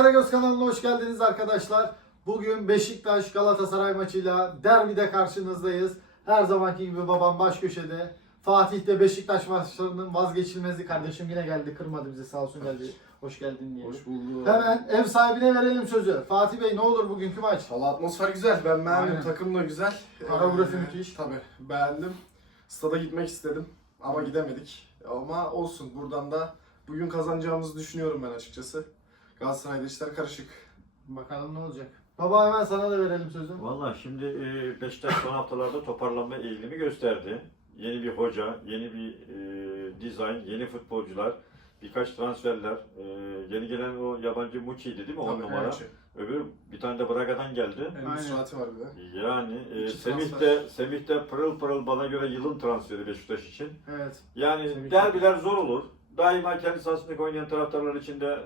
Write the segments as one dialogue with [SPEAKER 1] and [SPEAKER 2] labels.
[SPEAKER 1] Karagöz kanalına hoş geldiniz arkadaşlar. Bugün Beşiktaş Galatasaray maçıyla derbide karşınızdayız. Her zamanki gibi babam baş köşede. Fatih de Beşiktaş maçlarının vazgeçilmezi. Kardeşim yine geldi, kırmadı bizi, sağ olsun geldi. Hoş geldin diye.
[SPEAKER 2] Hoş bulduk.
[SPEAKER 1] Hemen ev sahibine verelim sözü. Fatih Bey, ne olur bugünkü maç?
[SPEAKER 2] Valla atmosfer güzel. Ben beğendim.
[SPEAKER 1] Aynen.
[SPEAKER 2] Takım da güzel.
[SPEAKER 1] Koreografi müthiş.
[SPEAKER 2] Tabii beğendim. Stada gitmek istedim ama gidemedik. Ama olsun. Buradan da bugün kazanacağımızı düşünüyorum ben açıkçası. Galatasaray'da işler karışık.
[SPEAKER 1] Bakalım ne olacak. Baba hemen sana da verelim sözü.
[SPEAKER 3] Valla şimdi Beşiktaş son haftalarda toparlanma eğilimi gösterdi. Yeni bir hoca, yeni bir dizayn, yeni futbolcular, birkaç transferler. Yeni gelen o yabancı Muçi'ydi değil mi? 10 numara.
[SPEAKER 2] Evet.
[SPEAKER 3] Öbür bir tane de Braga'dan geldi.
[SPEAKER 2] En surati var bir de.
[SPEAKER 3] Yani
[SPEAKER 2] İki
[SPEAKER 3] Semih de pırıl pırıl, bana göre yılın transferi Beşiktaş için.
[SPEAKER 1] Evet.
[SPEAKER 3] Yani
[SPEAKER 1] Semih
[SPEAKER 3] derbiler zor olur. Daima kendi sahasındaki oynayan taraftarlar için de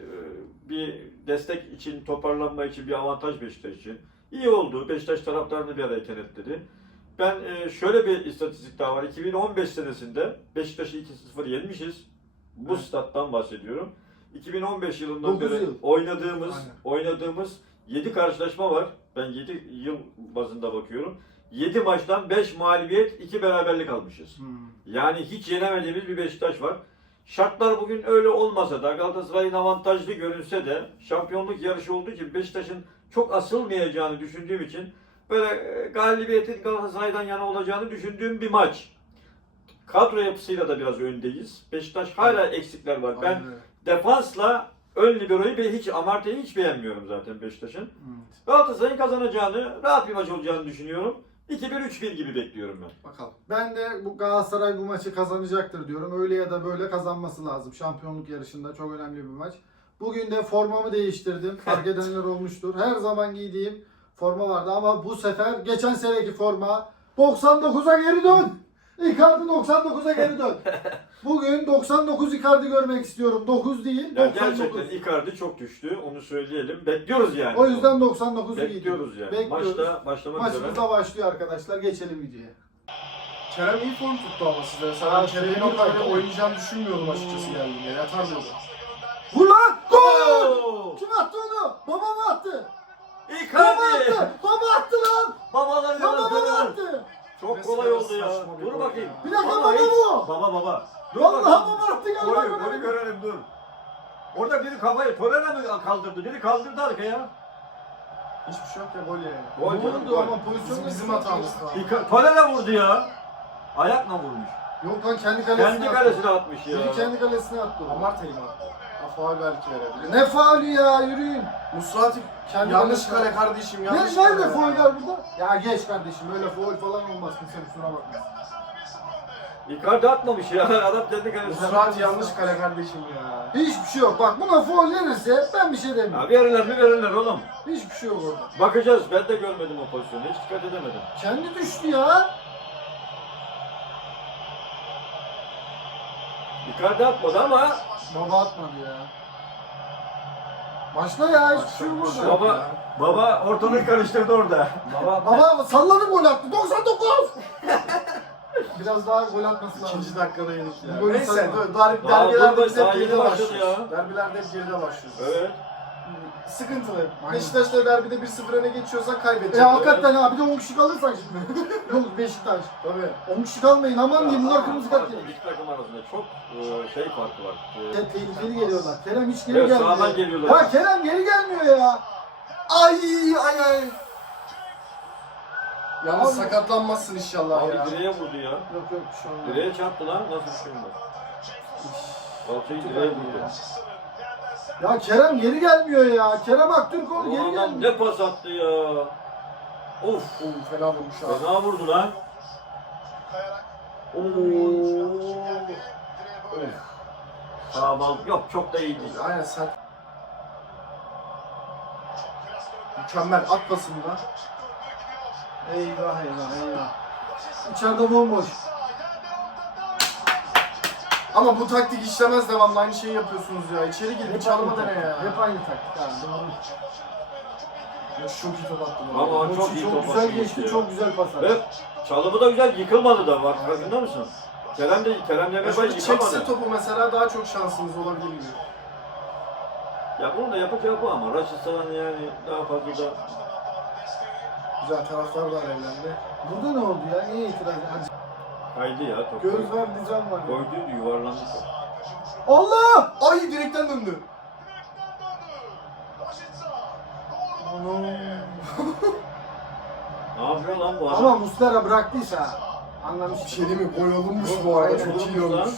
[SPEAKER 3] bir destek için, toparlanma için bir avantaj Beşiktaş için. İyi oldu. Beşiktaş taraftarını bir araya kenetledi. Ben şöyle bir istatistik daha var. 2015 senesinde Beşiktaş'ı 2-0 yenmişiz. Bu
[SPEAKER 1] Evet.
[SPEAKER 3] stat'tan bahsediyorum. 2015 yılından
[SPEAKER 1] 9
[SPEAKER 3] beri
[SPEAKER 1] yıl.
[SPEAKER 3] oynadığımız 7 karşılaşma var. Ben 7 yıl bazında bakıyorum. 7 maçtan 5 mağlubiyet, 2 beraberlik almışız. Yani hiç yenemediğimiz bir Beşiktaş var. Şartlar bugün öyle olmasa da, Galatasaray'ın avantajlı görünse de, şampiyonluk yarışı olduğu için Beşiktaş'ın çok asılmayacağını düşündüğüm için böyle galibiyetin Galatasaray'dan yana olacağını düşündüğüm bir maç. Kadro yapısıyla da biraz öndeyiz. Beşiktaş hala eksikler var. Ben
[SPEAKER 2] Aynen.
[SPEAKER 3] defansla ön liberoyu Amartya'yı hiç beğenmiyorum zaten Beşiktaş'ın. Galatasaray'ın kazanacağını, rahat bir maç olacağını düşünüyorum. 2-1-3-1 gibi bekliyorum ben.
[SPEAKER 2] Bakalım.
[SPEAKER 1] Ben de bu Galatasaray bu maçı kazanacaktır diyorum. Öyle ya da böyle kazanması lazım. Şampiyonluk yarışında çok önemli bir maç. Bugün de formamı değiştirdim. Fark edenler olmuştur. Her zaman giydiğim forma vardı ama bu sefer geçen seneki forma 99'a geri dön. Icardi 99'a geri dön. Bugün 99 Icardi görmek istiyorum. 9 değil,
[SPEAKER 3] Yani
[SPEAKER 1] 99.
[SPEAKER 3] gerçekten Icardi çok düştü. Onu söyleyelim. Bekliyoruz yani.
[SPEAKER 1] O yüzden 99'u giydim.
[SPEAKER 3] bekliyoruz yani.
[SPEAKER 1] Bekliyoruz.
[SPEAKER 3] Maçta başlamak üzere.
[SPEAKER 1] Maçımız da başlıyor arkadaşlar. Geçelim videoya.
[SPEAKER 2] Kerem iyi form tuttu ama size. Sen
[SPEAKER 1] Aa,
[SPEAKER 2] Kerem'in
[SPEAKER 1] Kerem'in
[SPEAKER 2] o kadar
[SPEAKER 1] oynadı.
[SPEAKER 2] oynayacağını düşünmüyordum açıkçası geldiğinde. Yatar diyordu.
[SPEAKER 1] Vur lan! Gol!
[SPEAKER 3] Oo!
[SPEAKER 1] Kim attı onu? Baba mı attı? Baba
[SPEAKER 3] Icardi!
[SPEAKER 1] attı! Baba attı lan!
[SPEAKER 3] Babalar
[SPEAKER 1] Baba attı!
[SPEAKER 3] Çok
[SPEAKER 2] Resmen
[SPEAKER 3] kolay oldu ya.
[SPEAKER 2] saçma bir
[SPEAKER 3] Dur
[SPEAKER 2] gol
[SPEAKER 3] bakayım.
[SPEAKER 2] ya.
[SPEAKER 1] Bir dakika,
[SPEAKER 3] Baba
[SPEAKER 1] baba
[SPEAKER 3] hiç-
[SPEAKER 1] bu!
[SPEAKER 3] Baba. Dur
[SPEAKER 1] Vallahi
[SPEAKER 3] bakayım.
[SPEAKER 1] baba attı galiba.
[SPEAKER 3] Golü görelim dur. Orada biri kafayı Torreira mı kaldırdı? Biri kaldırdı arkaya.
[SPEAKER 2] Hiçbir şey yok ya gol yani.
[SPEAKER 3] Gol
[SPEAKER 1] Ne
[SPEAKER 3] canım,
[SPEAKER 1] oldu
[SPEAKER 3] gol.
[SPEAKER 1] ama pozisyon
[SPEAKER 2] Bizim hatamız.
[SPEAKER 3] Torreira vurdu ya. Ayakla vurmuş.
[SPEAKER 1] Yok lan kendi kalesine
[SPEAKER 3] Kendi
[SPEAKER 1] attı.
[SPEAKER 3] kalesine atmış ya.
[SPEAKER 1] Biri kendi kalesine attı. o.
[SPEAKER 2] Amartay'ı mı attı? Faul belki verebilir.
[SPEAKER 1] Ne faulü ya, yürüyün.
[SPEAKER 2] Musrati
[SPEAKER 1] Kendi
[SPEAKER 2] yanlış
[SPEAKER 1] kalesine-
[SPEAKER 2] kale kardeşim,
[SPEAKER 1] Ne,
[SPEAKER 2] yanlış
[SPEAKER 1] nerede
[SPEAKER 2] kale.
[SPEAKER 1] faul var burada? Ya geç kardeşim, öyle faul falan olmaz, kimse kusura bakma.
[SPEAKER 3] Icardi atmamış ya. Adam kendi kalesine.
[SPEAKER 2] Musrati yanlış kale kardeşim ya.
[SPEAKER 1] Hiçbir şey yok. Bak buna faul verirse ben bir şey demiyorum.
[SPEAKER 3] Abi verirler oğlum.
[SPEAKER 1] Hiçbir şey yok orada.
[SPEAKER 3] Bakacağız. Ben de görmedim o pozisyonu. Hiç dikkat edemedim.
[SPEAKER 1] Kendi düştü ya.
[SPEAKER 3] Icardi atmadı ama
[SPEAKER 1] Baba atmadı ya. Başla ya, hiçbir şey yok
[SPEAKER 2] Başka bir şey
[SPEAKER 1] orada.
[SPEAKER 2] yok.
[SPEAKER 3] baba baba ortalığı karıştırdı orada.
[SPEAKER 1] Baba salladı, gol attı. 99! Biraz daha gol atması lazım.
[SPEAKER 2] İkinci dakikada yedik ya.
[SPEAKER 1] Bu golü
[SPEAKER 2] Neyse,
[SPEAKER 1] sayma.
[SPEAKER 2] derbilerde biz
[SPEAKER 3] Daha
[SPEAKER 2] hep
[SPEAKER 3] yeni
[SPEAKER 2] geride
[SPEAKER 3] başladı
[SPEAKER 2] başlıyoruz.
[SPEAKER 3] ya.
[SPEAKER 2] Derbilerde hep geride başlıyoruz.
[SPEAKER 3] Evet.
[SPEAKER 2] Sıkıntılı.
[SPEAKER 1] Aynen.
[SPEAKER 2] Beşiktaş'ta derbide 1-0 öne geçiyorsak kaybedecek.
[SPEAKER 1] Ya hakikaten ha, bir de 10 kişi kalırsak şimdi. Yok Beşiktaş.
[SPEAKER 2] Tabii.
[SPEAKER 1] 10 kişi kalmayın, aman diyeyim, bunlar kırmızı kart yiyor.
[SPEAKER 3] İki takım arasında çok şey farkı var.
[SPEAKER 1] Tehlikeli geliyorlar. Kerem hiç geri
[SPEAKER 3] Evet,
[SPEAKER 1] gelmiyor.
[SPEAKER 3] sağdan geliyorlar.
[SPEAKER 1] Ha Kerem geri gelmiyor ya. Ay.
[SPEAKER 2] Yalnız
[SPEAKER 1] Abi-
[SPEAKER 2] sakatlanmazsın inşallah ya.
[SPEAKER 3] Abi direğe vurdu ya.
[SPEAKER 1] Yok bir şey olmaz.
[SPEAKER 3] Direğe çarptı lan. Nasıl bir şey var? Kalçayı
[SPEAKER 1] Çok
[SPEAKER 3] direğe
[SPEAKER 1] iyi
[SPEAKER 3] vurdu.
[SPEAKER 1] Ya Kerem geri gelmiyor ya. Kerem Aktürkoğlu geri
[SPEAKER 3] Adam
[SPEAKER 1] gelmiyor.
[SPEAKER 3] ne pas attı ya. Of.
[SPEAKER 2] Fena vurmuş abi.
[SPEAKER 3] Fena vurdu lan. Sağ yok çok da iyi değil.
[SPEAKER 2] Aynen sen. Mükemmel at pasında.
[SPEAKER 1] Eyvah eyvah. İçeride bomboş.
[SPEAKER 2] Ama bu taktik işlemez, devamlı aynı şeyi yapıyorsunuz ya. İçeri gir, bir çalma dene ya.
[SPEAKER 1] Hep aynı taktik abi. Doğru.
[SPEAKER 2] Ya çok iyi top attım.
[SPEAKER 3] Ama
[SPEAKER 2] abi.
[SPEAKER 3] çok iyi
[SPEAKER 1] Çok
[SPEAKER 3] top
[SPEAKER 1] güzel
[SPEAKER 3] attı
[SPEAKER 1] geçti,
[SPEAKER 3] ya.
[SPEAKER 1] çok güzel pas attı.
[SPEAKER 3] Ve çalımı da güzel, yıkılmadı da, bak farkında mısın? Kerem
[SPEAKER 2] Ya
[SPEAKER 3] Demirbaş
[SPEAKER 2] şöyle çekse
[SPEAKER 3] yıkamadı.
[SPEAKER 2] topu mesela daha çok şansımız olabilir gibi.
[SPEAKER 3] Ya bunun da yapacağı bu ama Raşitsa'nın yani daha fazla da
[SPEAKER 2] Güzel, taraftar da alevlendi.
[SPEAKER 1] Burada ne oldu ya? Niye itiraz? Hadi.
[SPEAKER 3] kaydı ya. Top
[SPEAKER 1] Göz
[SPEAKER 3] koydu.
[SPEAKER 1] var, dizem var.
[SPEAKER 3] Koyduydu, yuvarlandı top.
[SPEAKER 1] Allah!
[SPEAKER 2] Ay, direkten döndü.
[SPEAKER 1] Anam.
[SPEAKER 3] Ne yapıyor lan bu adam?
[SPEAKER 1] Ama Muslera bıraktıysa anlamış.
[SPEAKER 2] Bir şey değil mi? Gol olunmuş bu arada.
[SPEAKER 1] Aynen.
[SPEAKER 2] Çok iyi olmuş.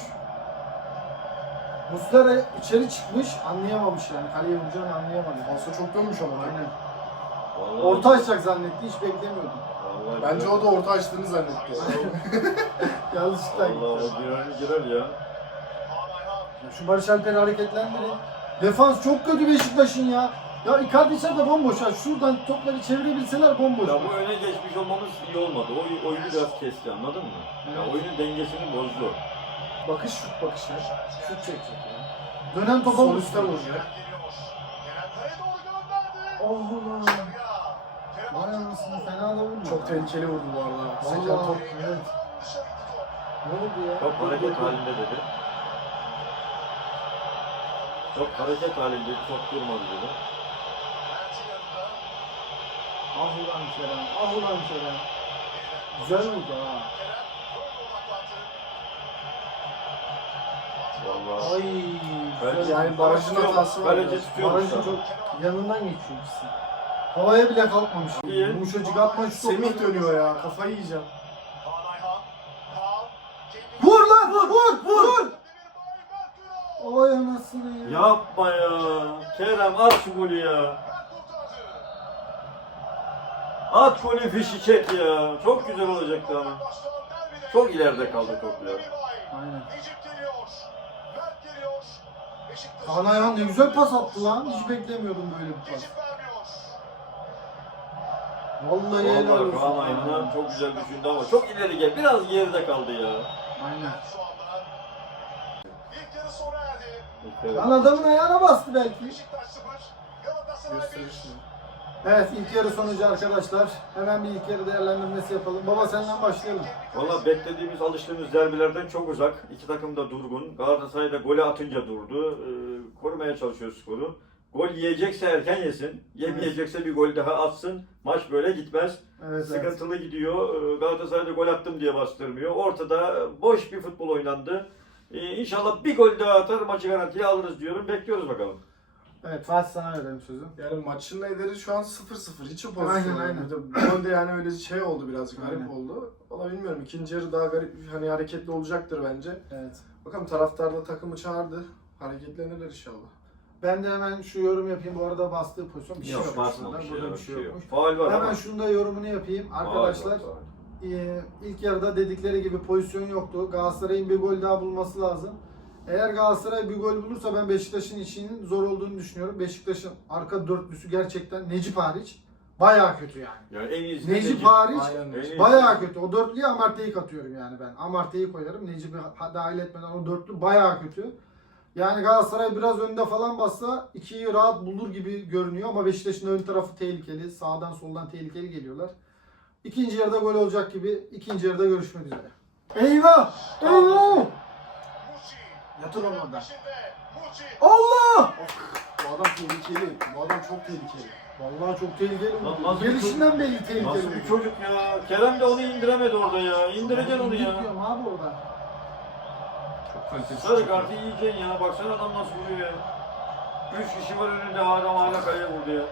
[SPEAKER 1] Muslera içeri çıkmış, anlayamamış yani. Kaleye vuracağını anlayamadı.
[SPEAKER 2] Pasta çok dönmüş ama.
[SPEAKER 1] Aynen.
[SPEAKER 3] Vallahi-
[SPEAKER 1] Orta açacak zannetti, hiç beklemiyordum.
[SPEAKER 3] Vallahi
[SPEAKER 2] Bence
[SPEAKER 3] girer.
[SPEAKER 2] o da orta açtığını zannetti.
[SPEAKER 1] Yanlışlıkla
[SPEAKER 3] Vallahi
[SPEAKER 1] gitti.
[SPEAKER 3] o girer ya.
[SPEAKER 1] Şu Barış Alper'i hareketlendirin. Defans çok kötü Beşiktaş'ın ya. Ya Icardi içeride bomboş ya. Şuradan topları çevirebilseler bomboş.
[SPEAKER 3] Ya bu öne geçmiş olmamız iyi olmadı. Oyunu biraz kesti, anladın mı? Ya
[SPEAKER 1] Evet.
[SPEAKER 3] oyunun dengesini bozdu.
[SPEAKER 1] Bakış şut bakışı. Şut çekecek ya. Dönen topa
[SPEAKER 2] Sol
[SPEAKER 1] vurdu.
[SPEAKER 2] üstte vuracak.
[SPEAKER 1] Oh ulan. Vay anasını fena da vurdu.
[SPEAKER 2] Çok tehlikeli vurdu bu arada. Seken
[SPEAKER 1] Vallahi
[SPEAKER 2] top.
[SPEAKER 1] evet. Ne oldu ya?
[SPEAKER 3] Top hareket halinde dedi. Top hareket halinde, top durmadı dedi.
[SPEAKER 1] Ah ulan Kerem. Ah ulan Kerem. Güzel vurdu ha.
[SPEAKER 3] Vallahi.
[SPEAKER 1] Ay.
[SPEAKER 3] Kaleci-
[SPEAKER 1] güzel.
[SPEAKER 2] Yani barajın hatası var.
[SPEAKER 3] Kaleci
[SPEAKER 2] biraz.
[SPEAKER 3] tutuyormuş.
[SPEAKER 1] Barajın
[SPEAKER 3] da.
[SPEAKER 1] çok yanından geçiyor ikisi. Havaya bile kalkmamış.
[SPEAKER 3] İyi.
[SPEAKER 1] Yumuşacık atma şu
[SPEAKER 2] Semih dönüyor ya. Kafayı yiyeceğim.
[SPEAKER 1] Vur lan vur vur. Ay anasını ya.
[SPEAKER 3] Yapma ya. Kerem at şu golü ya. At golü, fişi çek ya. Çok güzel olacaktı ama. Çok ileride kaldı top ya.
[SPEAKER 1] Aynen. Kaan Ayhan ne güzel pas attı lan. Hiç beklemiyordum böyle bir pas. Vallahi helal
[SPEAKER 3] Vallahi
[SPEAKER 1] olsun.
[SPEAKER 3] Kaan Ayhan'a çok güzel düşündü ama çok ileri gel. Biraz geride kaldı ya.
[SPEAKER 1] Aynen.
[SPEAKER 3] İlk yarı.
[SPEAKER 1] Lan adamın ayağına bastı belki.
[SPEAKER 2] Gösterir şimdi.
[SPEAKER 1] Evet ilk yarı sonucu arkadaşlar. Hemen bir ilk yarı değerlendirmesi yapalım. Baba senden başlayalım.
[SPEAKER 3] Valla beklediğimiz, alıştığımız derbilerden çok uzak. İki takım da durgun. Galatasaray da golü atınca durdu. Korumaya çalışıyor skoru. Gol yiyecekse erken yesin. Yemeyecekse bir gol daha atsın. Maç böyle gitmez.
[SPEAKER 1] Evet,
[SPEAKER 3] Sıkıntılı gidiyor. Galatasaray da gol attım diye bastırmıyor. Ortada boş bir futbol oynandı. İnşallah bir gol daha atar, maçı garantiye alırız diyorum. Bekliyoruz bakalım.
[SPEAKER 1] Evet Fatih sana verelim sözü.
[SPEAKER 2] Yani maçın ederi şu an 0-0. Hiç o pozisyon.
[SPEAKER 1] Aynen, aynen.
[SPEAKER 2] Bir de bu golde yani öyle şey oldu, birazcık garip
[SPEAKER 1] Aynen.
[SPEAKER 2] oldu. Valla bilmiyorum. İkinci yarı daha garip, hani hareketli olacaktır bence.
[SPEAKER 1] Evet.
[SPEAKER 2] Bakalım, taraftar da takımı çağırdı. Hareketlenirler inşallah.
[SPEAKER 1] Ben de hemen şu yorum yapayım. Bu arada bastığı pozisyon bir şey yok.
[SPEAKER 3] basmamış
[SPEAKER 1] Burada
[SPEAKER 3] ya,
[SPEAKER 1] bir şey yokmuş.
[SPEAKER 3] Faul var
[SPEAKER 1] Hemen
[SPEAKER 3] ama.
[SPEAKER 1] şunu da yorumunu yapayım. Arkadaşlar
[SPEAKER 3] Faul var.
[SPEAKER 1] ilk yarıda dedikleri gibi pozisyon yoktu. Galatasaray'ın bir gol daha bulması lazım. Eğer Galatasaray bir gol bulursa ben Beşiktaş'ın işinin zor olduğunu düşünüyorum. Beşiktaş'ın arka dörtlüsü gerçekten Necip hariç bayağı kötü yani.
[SPEAKER 3] Yani en iyisi
[SPEAKER 1] Necip hariç
[SPEAKER 2] Aynen.
[SPEAKER 3] En iyisi.
[SPEAKER 1] bayağı kötü. O dörtlüye Amartey'i katıyorum yani ben. Amartey'i koyarım. Necip'i dahil etmeden o dörtlü bayağı kötü. Yani Galatasaray biraz önde falan bassa 2'yi rahat bulur gibi görünüyor ama Beşiktaş'ın ön tarafı tehlikeli. Sağdan soldan tehlikeli geliyorlar. İkinci yarıda gol olacak gibi. İkinci yarıda görüşmek üzere. Eyvah! Eyvah! Yatır onu orada. Allah!
[SPEAKER 2] Bu adam tehlikeli. Bu adam çok tehlikeli.
[SPEAKER 1] Vallahi çok tehlikeli
[SPEAKER 3] Lan
[SPEAKER 1] oldu.
[SPEAKER 3] nasıl bir
[SPEAKER 1] Gelişinden belli tehlikeli.
[SPEAKER 3] Nasıl bir çocuk ya? Kerem de onu indiremedi orada ya. İndireceksin onu ya.
[SPEAKER 1] Bilmiyorum abi orada.
[SPEAKER 2] Çok kaliteli.
[SPEAKER 3] Sarı kartı yiyeceksin ya. Baksana adam nasıl vuruyor ya. 3 kişi var önünde, adam hala kaleye vurdu ya.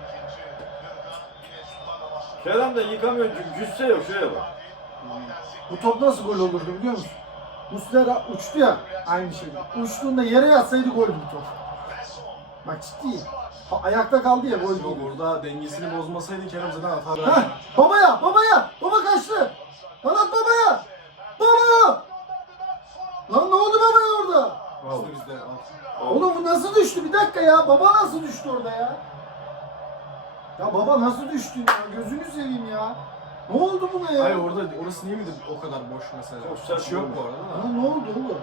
[SPEAKER 3] Kerem de yıkamıyor çünkü cüsse yok, şuraya bak.
[SPEAKER 1] Bu top nasıl gol olurdu biliyor musun? Muslera uçtu ya aynı şekilde. Uçtuğunda yere yatsaydı goldü bu top. Bak ciddi. Ayakta kaldı ya gol
[SPEAKER 2] Yok,
[SPEAKER 1] değil.
[SPEAKER 2] orada dengesini bozmasaydı Kerem zaten atardı.
[SPEAKER 1] Heh, babaya, babaya, baba kaçtı. Lan at babaya. Baba. Lan ne oldu babaya orada?
[SPEAKER 2] Üstü bizde at.
[SPEAKER 1] Oğlum bu nasıl düştü? Bir dakika ya. Baba nasıl düştü orada ya? Ya baba nasıl düştü ya? Gözünü seveyim ya. Ne oldu buna ya?
[SPEAKER 2] Hayır, orası niye miydi o kadar boş mesela?
[SPEAKER 3] Çok sert
[SPEAKER 2] Bir şey yok
[SPEAKER 3] vurdu.
[SPEAKER 2] bu arada da.
[SPEAKER 1] Lan ne oldu oğlum?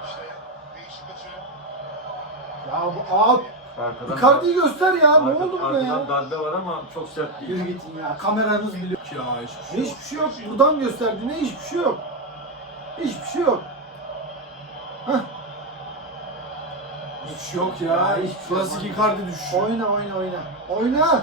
[SPEAKER 1] Ya bu ağ Icardi'yi göster ya. Ne oldu buna
[SPEAKER 3] Arkadan
[SPEAKER 1] ya?
[SPEAKER 3] darbe var ama çok sert değil.
[SPEAKER 1] Yürü git ya. Kameranız biliyor.
[SPEAKER 2] Ya hiçbir şey
[SPEAKER 1] Ne
[SPEAKER 2] yok.
[SPEAKER 1] hiçbir şey yok. Buradan gösterdi. Ne hiçbir şey yok. Hiçbir şey yok. Hah.
[SPEAKER 2] Hiç şey yok ya.
[SPEAKER 1] hiçbir şey
[SPEAKER 2] Klasik
[SPEAKER 1] yok.
[SPEAKER 2] Icardi düşüşü.
[SPEAKER 1] Oyna. Oyna.
[SPEAKER 4] Sağda.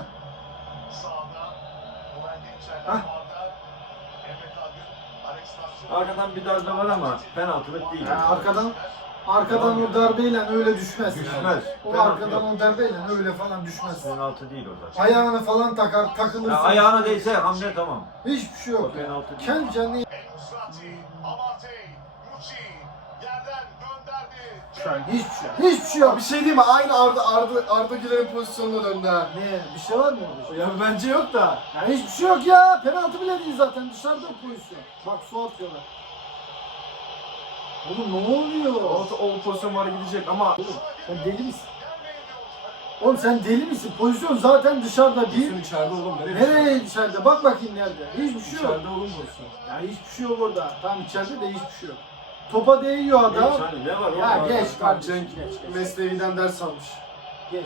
[SPEAKER 1] Hah.
[SPEAKER 4] Emre Kagün. Alex Nasri.
[SPEAKER 3] Arkadan bir darbe var ama penaltılık değil.
[SPEAKER 1] Ya arkadan o darbeyle öyle düşmez.
[SPEAKER 3] Düşmez.
[SPEAKER 1] O
[SPEAKER 3] Penaltı
[SPEAKER 1] arkadan
[SPEAKER 3] yok.
[SPEAKER 1] o darbeyle öyle falan düşmez.
[SPEAKER 3] Penaltı değil o zaten.
[SPEAKER 1] Ayağını falan takılırsın.
[SPEAKER 3] Ya ayağına değse hamle tamam.
[SPEAKER 1] Hiçbir şey yok
[SPEAKER 3] O
[SPEAKER 1] ya.
[SPEAKER 3] penaltı değil.
[SPEAKER 1] Kendi kendine
[SPEAKER 4] El Musrati. Amartey. Muçi. Yerden gönderdi.
[SPEAKER 1] hiçbir şey yok. Hiçbir şey
[SPEAKER 2] Ya
[SPEAKER 1] yok.
[SPEAKER 2] bir şey diyeyim mi? Aynı Arda Güler'in pozisyonuna döndü ha.
[SPEAKER 1] Ne? Bir şey var mı orada?
[SPEAKER 2] Ya bence yok da.
[SPEAKER 1] Ya hiçbir şey yok ya. Penaltı bile değil zaten. Dışarıda o pozisyon. Bak su atıyorlar. Oğlum ne oluyor?
[SPEAKER 2] O pozisyon var gidecek ama
[SPEAKER 1] Oğlum sen deli misin? Oğlum sen deli misin? Pozisyon zaten dışarıda
[SPEAKER 2] pozisyon
[SPEAKER 1] değil.
[SPEAKER 2] içeride oğlum.
[SPEAKER 1] Nereye içeride? Bak bakayım nerede? Hiçbir şey yok.
[SPEAKER 2] İçeride oğlum pozisyon.
[SPEAKER 1] Ya hiçbir şey yok orada. Tam içeride de hiçbir şey yok. Topa değiyor
[SPEAKER 3] Geç
[SPEAKER 1] adam.
[SPEAKER 3] hani ne var
[SPEAKER 1] Ya
[SPEAKER 3] oğlum?
[SPEAKER 1] geç kardeşim.
[SPEAKER 2] Cenk
[SPEAKER 1] Geç.
[SPEAKER 2] mesleğinden ders almış.
[SPEAKER 1] Geç.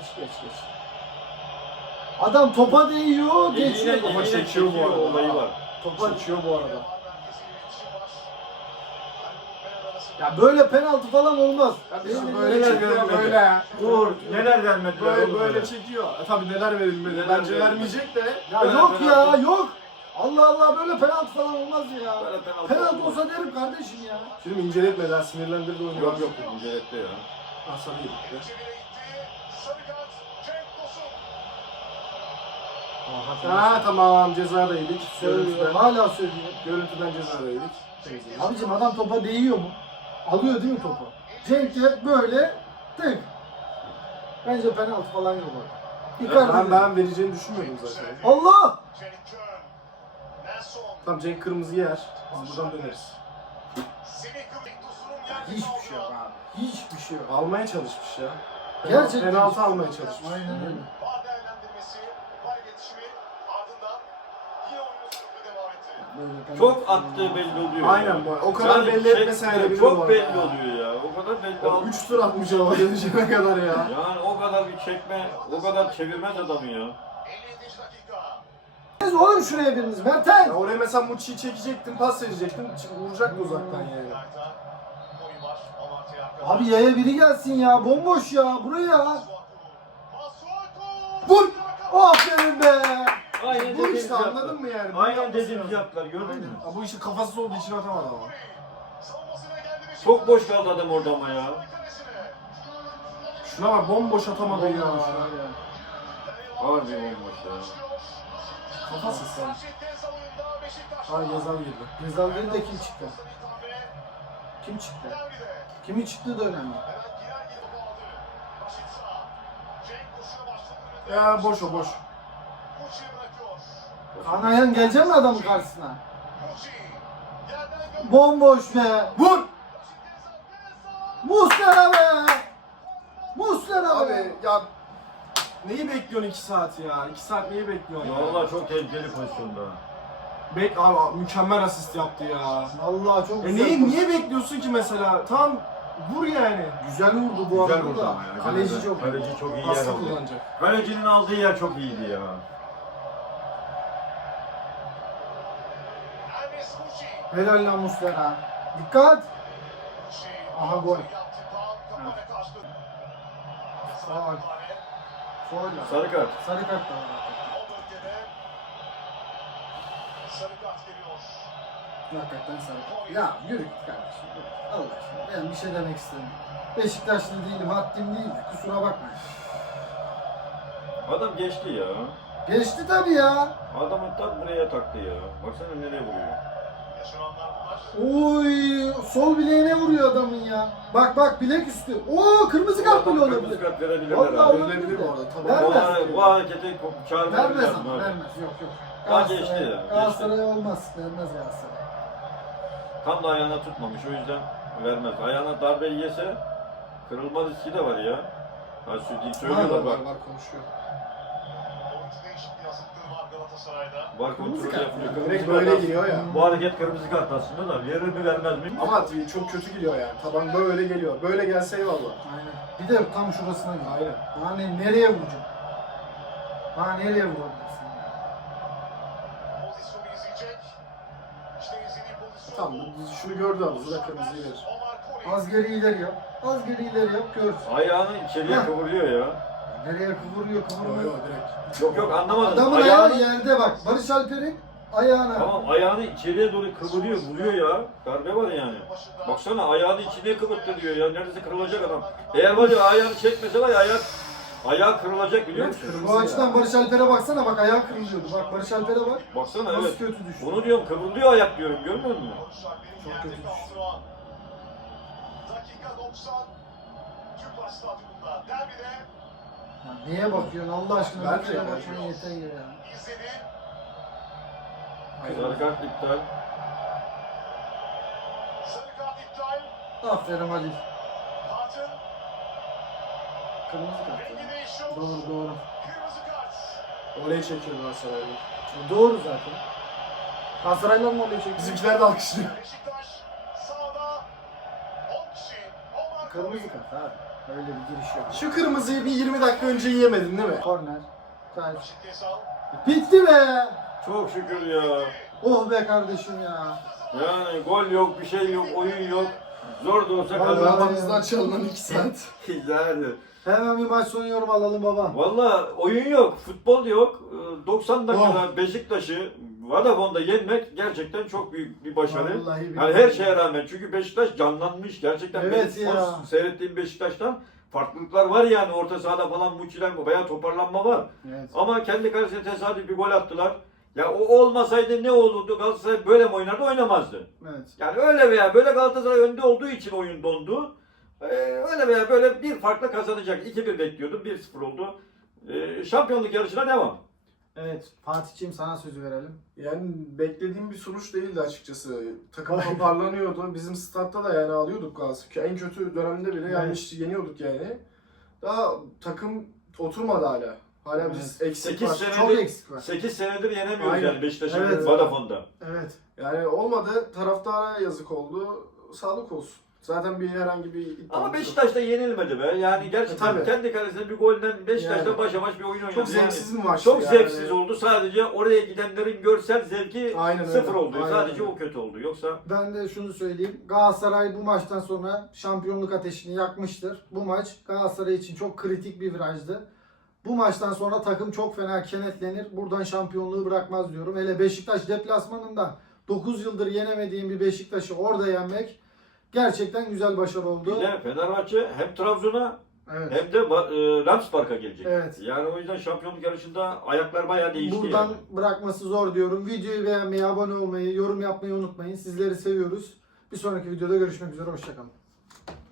[SPEAKER 1] Adam topa değiyor, geçiyor.
[SPEAKER 3] Eliyle
[SPEAKER 2] Topa
[SPEAKER 3] çekiyor
[SPEAKER 2] çekiyor bu arada.
[SPEAKER 3] olayı var.
[SPEAKER 1] Topa
[SPEAKER 2] Çekiyor bu arada.
[SPEAKER 1] Ya böyle penaltı falan olmaz.
[SPEAKER 2] Kardeşim
[SPEAKER 1] Benim
[SPEAKER 2] böyle
[SPEAKER 1] elimde-
[SPEAKER 2] çekiyor böyle ya.
[SPEAKER 3] Uğur neler vermediler
[SPEAKER 2] Böyle
[SPEAKER 3] oğlum
[SPEAKER 2] böyle
[SPEAKER 3] ya.
[SPEAKER 2] çekiyor. Tabii neler verilmedi.
[SPEAKER 3] Neler
[SPEAKER 2] Bence
[SPEAKER 3] verilmedi.
[SPEAKER 2] vermeyecek de.
[SPEAKER 1] Ya
[SPEAKER 3] Böyle
[SPEAKER 1] yok ya,
[SPEAKER 3] penaltı.
[SPEAKER 1] yok. Allah Allah böyle penaltı falan olmaz ya.
[SPEAKER 3] Böyle penaltı
[SPEAKER 1] Penaltı
[SPEAKER 3] olmaz.
[SPEAKER 1] olsa derim kardeşim ya.
[SPEAKER 2] Şimdi inceletmeden sinirlendirdi onu.
[SPEAKER 3] Yok incelette ya.
[SPEAKER 2] Hasan iyi gitti. Ha tamam ceza da yedik.
[SPEAKER 1] Söylüyor,
[SPEAKER 2] Görüntüden,
[SPEAKER 1] hala söylüyor.
[SPEAKER 2] görüntüden ceza da yedik.
[SPEAKER 1] Abicim adam topa değiyor mu? Alıyor değil mi topu? Cenk hep böyle tık. Bence penaltı falan yok orada. Icardi.
[SPEAKER 2] Ben vereceğini düşünmüyordum zaten.
[SPEAKER 1] Allah!
[SPEAKER 2] Tamam Cenk kırmızı yer. Biz buradan döneriz.
[SPEAKER 1] Hiçbir şey yok abi. Hiçbir şey yok.
[SPEAKER 2] Almaya çalışmış ya.
[SPEAKER 1] Gerçekten.
[SPEAKER 2] Penaltı almaya çalışmış.
[SPEAKER 1] Aynen öyle.
[SPEAKER 4] Var değerlendirmesi, var iletişimi ardından yine oyunun sürümü devam etti.
[SPEAKER 1] Böyle penaltı
[SPEAKER 3] Çok
[SPEAKER 1] falan
[SPEAKER 3] attığı
[SPEAKER 1] olmaz.
[SPEAKER 3] belli oluyor.
[SPEAKER 2] Aynen
[SPEAKER 3] ya.
[SPEAKER 2] bu. O kadar
[SPEAKER 3] Yani
[SPEAKER 2] belli
[SPEAKER 3] çekmiyor,
[SPEAKER 2] etmeseydin
[SPEAKER 3] çok belli oluyor ya. O kadar belli
[SPEAKER 2] O 3 tur atmış ama geleceğine kadar ya.
[SPEAKER 3] Yani o kadar bir çekme, o kadar çevirmez adamı ya.
[SPEAKER 4] 57. dakika.
[SPEAKER 1] Siz oğlum şuraya biriniz Mertens.
[SPEAKER 2] Ya oraya mesela Muçi'yi çekecektin, pas verecektin, vuracaktı uzaktan yani.
[SPEAKER 4] Karta. Oyun var. Amartey arkada.
[SPEAKER 1] Abi yaya biri gelsin ya. Bomboş ya. Buraya.
[SPEAKER 4] Masuaku.
[SPEAKER 2] Vur!
[SPEAKER 1] Aferin be.
[SPEAKER 3] Aynen
[SPEAKER 2] Bu
[SPEAKER 3] dediğimizi
[SPEAKER 2] işte
[SPEAKER 3] yaptılar.
[SPEAKER 2] anladın mı yani?
[SPEAKER 3] Aynen dediğimizi yaptılar gördün mü?
[SPEAKER 2] Ya bu işi kafasız olduğu için atamadı ama.
[SPEAKER 4] Savunmasına geldi Beşiktaş.
[SPEAKER 3] Çok boş kaldı adam orada ama ya.
[SPEAKER 4] Kalesine.
[SPEAKER 2] Şuna bak bomboş atamadı ya.
[SPEAKER 3] Harbi olmuş ya.
[SPEAKER 2] Kafasız sen.
[SPEAKER 4] Manşette oyunda Beşiktaş.
[SPEAKER 2] Ay yazan girdi.
[SPEAKER 1] Gezal değil de kim çıktı? Kim çıktı? Kimin çıktığı da önemli.
[SPEAKER 4] Hemen girer gibi topu aldı. Raşitsa. Cenk koşuya başladı.
[SPEAKER 2] Ya boş o boş.
[SPEAKER 4] Muçi'ye bırakıyor.
[SPEAKER 1] Kaan Ayhan gelecek mi adamın karşısına?
[SPEAKER 4] Muçi. Yerden gönder.
[SPEAKER 1] Bomboş be.
[SPEAKER 2] Vur!
[SPEAKER 1] Muslera be. Muslera be.
[SPEAKER 2] Abi ya neyi bekliyorsun 2 saat ya? 2 saat neyi bekliyorsun ya?
[SPEAKER 3] Vallahi çok tehlikeli pozisyonda.
[SPEAKER 2] Abi mükemmel asist yaptı ya.
[SPEAKER 1] Vallahi çok
[SPEAKER 2] E
[SPEAKER 1] güzel.
[SPEAKER 2] niye bekliyorsun ki mesela? Tam vur yani.
[SPEAKER 1] Güzel vurdu bu
[SPEAKER 3] Güzel
[SPEAKER 1] arada
[SPEAKER 3] vurdu
[SPEAKER 1] da.
[SPEAKER 3] ama ya.
[SPEAKER 1] Kaleci çok.
[SPEAKER 3] Kaleci çok iyi yer
[SPEAKER 2] Pasta
[SPEAKER 3] aldı.
[SPEAKER 2] kullanacak.
[SPEAKER 3] Kalecinin aldığı yer çok iyiydi ya.
[SPEAKER 4] Enes Muçi.
[SPEAKER 1] Helal lan Muslera. Dikkat.
[SPEAKER 4] Muçi.
[SPEAKER 1] Aha, gol.
[SPEAKER 4] Yaptı. Tam kafana kaçtı.
[SPEAKER 1] Faul. Faul.
[SPEAKER 3] Sarı kart.
[SPEAKER 1] Sarı kart da var.
[SPEAKER 4] O bölgede sarı kart geliyor.
[SPEAKER 1] Hakikaten sarı kart. Ya yürü git kardeşim. Yürü. Allah aşkına. Ben bir şey demek istemiyorum. Beşiktaşlı değilim, haddim değil. Kusura bakma.
[SPEAKER 3] Adam geçti ya.
[SPEAKER 1] Geçti tabii ya.
[SPEAKER 3] Adamı tak buraya taktı ya. Baksana nereye vuruyor.
[SPEAKER 4] Yaşananlar bunlar.
[SPEAKER 1] Oy, sol bileğine vuruyor adamın ya. Bak bilek üstü. Oo, kırmızı kart bile
[SPEAKER 3] Adam
[SPEAKER 1] olabilir.
[SPEAKER 3] kırmızı kart verebilirler
[SPEAKER 1] Vallahi
[SPEAKER 3] abi.
[SPEAKER 1] olabilir.
[SPEAKER 2] Verilebilir bu arada.
[SPEAKER 1] Vermez.
[SPEAKER 2] Tamam.
[SPEAKER 3] Bu hareketi çağırmıyor.
[SPEAKER 1] Vermez ama vermez. Yok.
[SPEAKER 3] Daha geçti ya, geçti.
[SPEAKER 1] Galatasaray olmaz. Vermez Galatasaray.
[SPEAKER 3] Tam da ayağına tutmamış o yüzden vermez. Ayağına darbe yese kırılma riski de var ya. Ha söylüyorlar bak.
[SPEAKER 2] Var konuşuyor.
[SPEAKER 4] Oyuncu değişikliği yazıklığı var Galatasaray'da.
[SPEAKER 3] Var
[SPEAKER 1] Kırmızı
[SPEAKER 3] kontrolü
[SPEAKER 1] kart
[SPEAKER 3] yapıyor.
[SPEAKER 1] ya.
[SPEAKER 3] Kırmızı
[SPEAKER 2] Direkt
[SPEAKER 3] kart
[SPEAKER 2] böyle
[SPEAKER 3] aslında.
[SPEAKER 2] giriyor ya.
[SPEAKER 3] Bu hareket kırmızı kart aslında da verir mi vermez mi?
[SPEAKER 2] Ama çok kötü gidiyor yani. Taban böyle geliyor. Böyle gelse eyvallah.
[SPEAKER 1] Aynen. Bir de tam şurasına gidiyor.
[SPEAKER 2] Aynen.
[SPEAKER 1] Daha nereye vuracağım? Daha nereye vurabilirsin?
[SPEAKER 4] Pozisyonu izleyecek. İşte izlediği pozisyon.
[SPEAKER 2] Tamam şunu gördü ama da kırmızıyı verir.
[SPEAKER 4] Omar Koli.
[SPEAKER 1] Az geri ileri yap. Az geri ileri yap görsün.
[SPEAKER 3] Ayağını içeriye
[SPEAKER 1] Heh.
[SPEAKER 3] kıvırıyor ya.
[SPEAKER 1] Nereye kıvırıyor
[SPEAKER 2] Yok
[SPEAKER 1] kıvırıyor.
[SPEAKER 2] yok direkt.
[SPEAKER 3] Yok anlamadım.
[SPEAKER 1] Adamın ayağı yerde bak. Barış Alper'in ayağına.
[SPEAKER 3] Tamam ayağını içeriye doğru kıvırıyor, vuruyor ya. Darbe var yani. Baksana ayağını içine kıvırttı diyor ya. Neredeyse kırılacak adam. Eğer var ya ayağını çekmese var ya ayağı kırılacak biliyor musun?
[SPEAKER 1] Bu açıdan Barış Alper'e baksana bak ayağı kırılıyordu. Bak Barış Alper'e bak.
[SPEAKER 3] Baksana
[SPEAKER 1] Nasıl
[SPEAKER 3] evet.
[SPEAKER 1] kötü düştü.
[SPEAKER 3] Onu diyorum kıvrılıyor ayak diyorum görmüyor musun?
[SPEAKER 1] Çok kötü düştü.
[SPEAKER 4] Dakika 90. Tüpraş Stadyumunda derbide
[SPEAKER 1] Ya neye bakıyorsun Allah aşkına?
[SPEAKER 2] Ben
[SPEAKER 1] Bir
[SPEAKER 2] de
[SPEAKER 1] kere
[SPEAKER 2] ya.
[SPEAKER 1] bakman yeter ya.
[SPEAKER 4] izledi.
[SPEAKER 3] Sarı kart iptal.
[SPEAKER 4] Sarı kart iptal.
[SPEAKER 1] Aferin Halil.
[SPEAKER 4] Kartın
[SPEAKER 1] Kırmızı kart.
[SPEAKER 4] rengi
[SPEAKER 1] ya.
[SPEAKER 4] değişiyor.
[SPEAKER 1] Doğru.
[SPEAKER 4] Kırmızı kart.
[SPEAKER 2] Oraya çekiyor Galatasaraylı.
[SPEAKER 1] Doğru zaten. Galatasaraylılar mı oluyor çekiyor?
[SPEAKER 2] Bizimkiler de alkışlıyor.
[SPEAKER 4] Beşiktaş sağda 10 kişi. 10 marka
[SPEAKER 1] Kırmızı
[SPEAKER 4] oyun.
[SPEAKER 1] kart abi. Öyle bir giriş yok.
[SPEAKER 2] Şu kırmızıyı bir 20 dakika önce yiyemedin değil mi?
[SPEAKER 1] Korner. Taç.
[SPEAKER 4] Raşit Gezal.
[SPEAKER 1] Bitti be.
[SPEAKER 3] Çok şükür ya.
[SPEAKER 1] Oh be kardeşim ya.
[SPEAKER 3] Yani gol yok, bir şey yok, oyun yok. Zor da olsa
[SPEAKER 1] Vallahi-
[SPEAKER 3] kazandık.
[SPEAKER 2] Aramızdan çalınan 2 saat.
[SPEAKER 3] Yani.
[SPEAKER 1] Hemen bir maç sonu yorum alalım baba.
[SPEAKER 3] Valla oyun yok, futbol yok. 90
[SPEAKER 1] Oh.
[SPEAKER 3] dakikada Beşiktaş'ı Vodafone'da yenmek gerçekten çok büyük bir başarı.
[SPEAKER 1] Vallahi
[SPEAKER 3] Yani
[SPEAKER 1] billahi.
[SPEAKER 3] her şeye rağmen çünkü Beşiktaş canlanmış gerçekten.
[SPEAKER 1] Evet
[SPEAKER 3] benim
[SPEAKER 1] ya.
[SPEAKER 3] son seyrettiğim Beşiktaş'tan farklılıklar var yani orta sahada falan Muçi'den bayağı toparlanma var.
[SPEAKER 1] Evet.
[SPEAKER 3] Ama kendi kalesine tesadüf bir gol attılar. Ya o olmasaydı ne olurdu? Galatasaray böyle mi oynardı? Oynamazdı.
[SPEAKER 1] Evet.
[SPEAKER 3] Yani öyle veya böyle Galatasaray önde olduğu için oyun dondu. Öyle veya böyle bir farkla kazanacak. 2-1 bekliyordum. 1-0 oldu. Şampiyonluk yarışına devam.
[SPEAKER 1] Evet. Fatih'ciğim sana sözü verelim.
[SPEAKER 2] Yani beklediğim bir sonuç değildi açıkçası. Takım toparlanıyordu. Bizim statta da yani alıyorduk Galatasaray. En kötü dönemde bile yanlış yeniyorduk yani. Daha takım oturmadı hala. Hala biz eksik
[SPEAKER 3] 8
[SPEAKER 2] var.
[SPEAKER 3] sene-
[SPEAKER 1] Çok eksik var.
[SPEAKER 3] 8 senedir yenemiyoruz
[SPEAKER 2] Aynen.
[SPEAKER 3] yani Beşiktaş'ın
[SPEAKER 1] Evet.
[SPEAKER 3] Vodafone'da.
[SPEAKER 1] Evet.
[SPEAKER 2] Yani olmadı. Taraftara yazık oldu. Sağlık olsun. Zaten bir herhangi bir iddiamız
[SPEAKER 3] Ama
[SPEAKER 2] yok.
[SPEAKER 3] Beşiktaş da yenilmedi be. Yani gerçekten
[SPEAKER 2] Tabii.
[SPEAKER 3] kendi kalesine bir golden Beşiktaş'ta
[SPEAKER 2] Yani.
[SPEAKER 3] başa baş bir oyun oynadı.
[SPEAKER 2] Çok
[SPEAKER 3] Yani
[SPEAKER 2] zevksiz bir maçtı.
[SPEAKER 3] çok
[SPEAKER 2] yani.
[SPEAKER 3] zevksiz oldu. Sadece oraya gidenlerin görsel zevki
[SPEAKER 2] Aynen öyle.
[SPEAKER 3] sıfır oldu.
[SPEAKER 2] Aynen
[SPEAKER 3] Sadece
[SPEAKER 2] öyle.
[SPEAKER 3] o kötü oldu. Yoksa
[SPEAKER 1] Ben de şunu söyleyeyim. Galatasaray bu maçtan sonra şampiyonluk ateşini yakmıştır. Bu maç Galatasaray için çok kritik bir virajdı. Bu maçtan sonra takım çok fena kenetlenir. Buradan şampiyonluğu bırakmaz diyorum. Hele Beşiktaş deplasmanında 9 yıldır yenemediğim bir Beşiktaş'ı orada yenmek gerçekten güzel başarı oldu.
[SPEAKER 3] bir de Fenerbahçe hem Trabzon'a
[SPEAKER 1] Evet.
[SPEAKER 3] hem de Ramspark'a gelecek.
[SPEAKER 1] Evet.
[SPEAKER 3] Yani o yüzden şampiyonluk yarışında ayaklar bayağı değişti.
[SPEAKER 1] Buradan
[SPEAKER 3] yani.
[SPEAKER 1] bırakması zor diyorum. Videoyu beğenmeyi, abone olmayı, yorum yapmayı unutmayın. Sizleri seviyoruz. Bir sonraki videoda görüşmek üzere. Hoşçakalın.